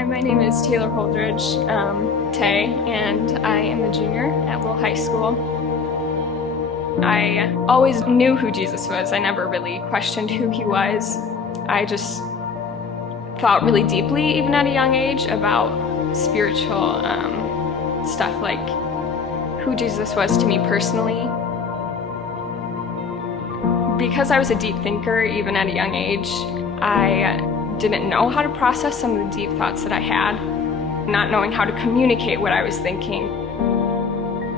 Hi, my name is Taylor Holdridge, Tay, and I am a junior at Lowell High School. I always knew who Jesus was. I never really questioned who he was. I just thought really deeply, even at a young age, about spiritual stuff, like who Jesus was to me personally. Because I was a deep thinker, even at a young age, I didn't know how to process some of the deep thoughts that I had, not knowing how to communicate what I was thinking.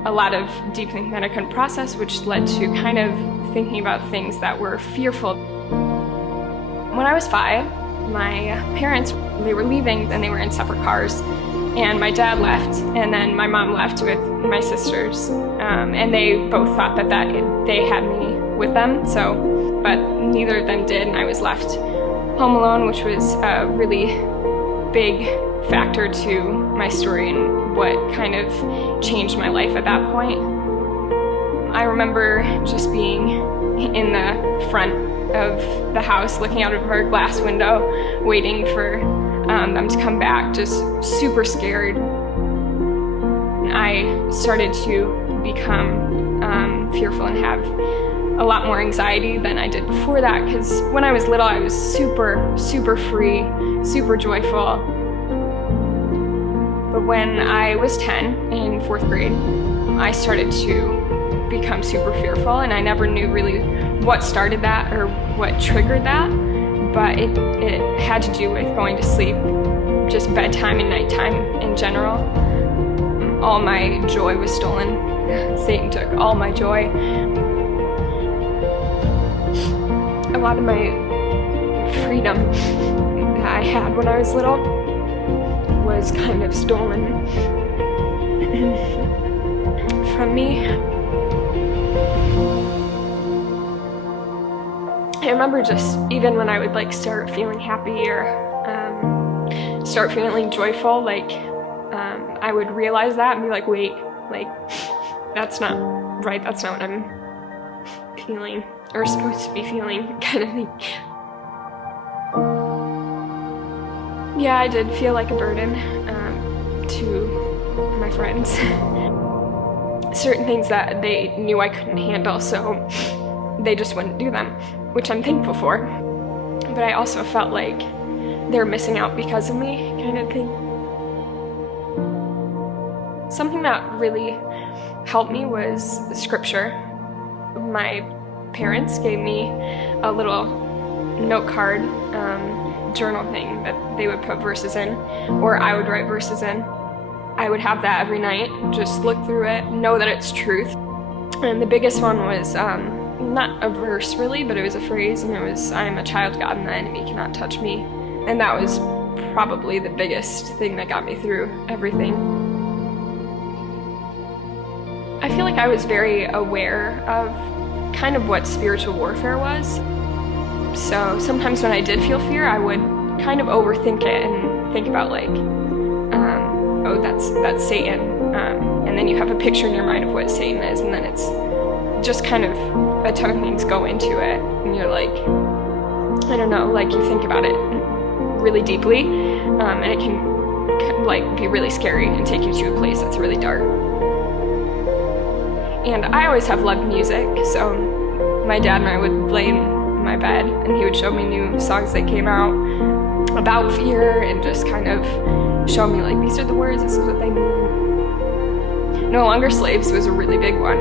A lot of deep thinking that I couldn't process, which led to kind of thinking about things that were fearful. When I was 5, my parents, they were leaving and they were in separate cars. And my dad left, and then my mom left with my sisters. And they both thought that they had me with them, but neither of them did, and I was left home alone, which was a really big factor to my story and what kind of changed my life at that point. I remember just being in the front of the house, looking out of our glass window, waiting for them to come back, just super scared. I started to become fearful and have a lot more anxiety than I did before that, because when I was little I was super free, super joyful. But when I was 10 in 4th grade, I started to become super fearful, and I never knew really what started that or what triggered that, but it had to do with going to sleep, just bedtime and nighttime in general. All my joy was stolen. Satan took all my joy. A lot of my freedom that I had when I was little was kind of stolen from me. I remember just even when I would start feeling happy or start feeling joyful, I would realize that and be like, wait, that's not right, that's not what I'm feeling or supposed to be feeling, kind of thing. Yeah, I did feel like a burden to my friends. Certain things that they knew I couldn't handle, so they just wouldn't do them, which I'm thankful for. But I also felt like they're missing out because of me, kind of thing. Something that really helped me was scripture. My parents gave me a little note card, journal thing that they would put verses in, or I would write verses in. I would have that every night, just look through it, know that it's truth. And the biggest one was not a verse really, but it was a phrase, and it was, I am a child of God and the enemy cannot touch me. And that was probably the biggest thing that got me through everything. I feel like I was very aware of kind of what spiritual warfare was. So sometimes when I did feel fear, I would kind of overthink it and think about oh, that's Satan. And then you have a picture in your mind of what Satan is, and then it's just kind of a ton of things go into it. And you're like, I don't know, you think about it really deeply, and it can be really scary and take you to a place that's really dark. And I always have loved music, so my dad and I would lay in my bed and he would show me new songs that came out about fear and just kind of show me these are the words, this is what they mean. No Longer Slaves was a really big one.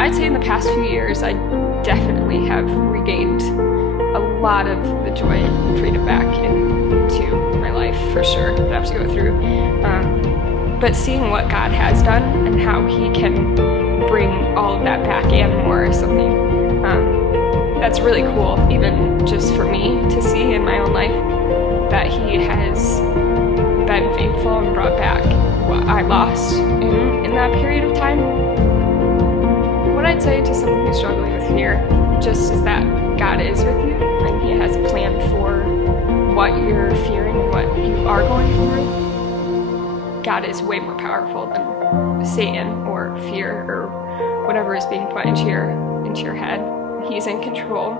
I'd say in the past few years I definitely have regained a lot of the joy and freedom back into my life, for sure, that I have to go through. But seeing what God has done and how he can bring all of that back and more is something that's really cool, even just for me to see in my own life, that he has been faithful and brought back what I lost in that period of time. What I'd say to someone who's struggling with fear just is that God is with you and he has a plan for what you're fearing and what you are going through. God is way more powerful than Satan or fear or whatever is being put into your head. He's in control.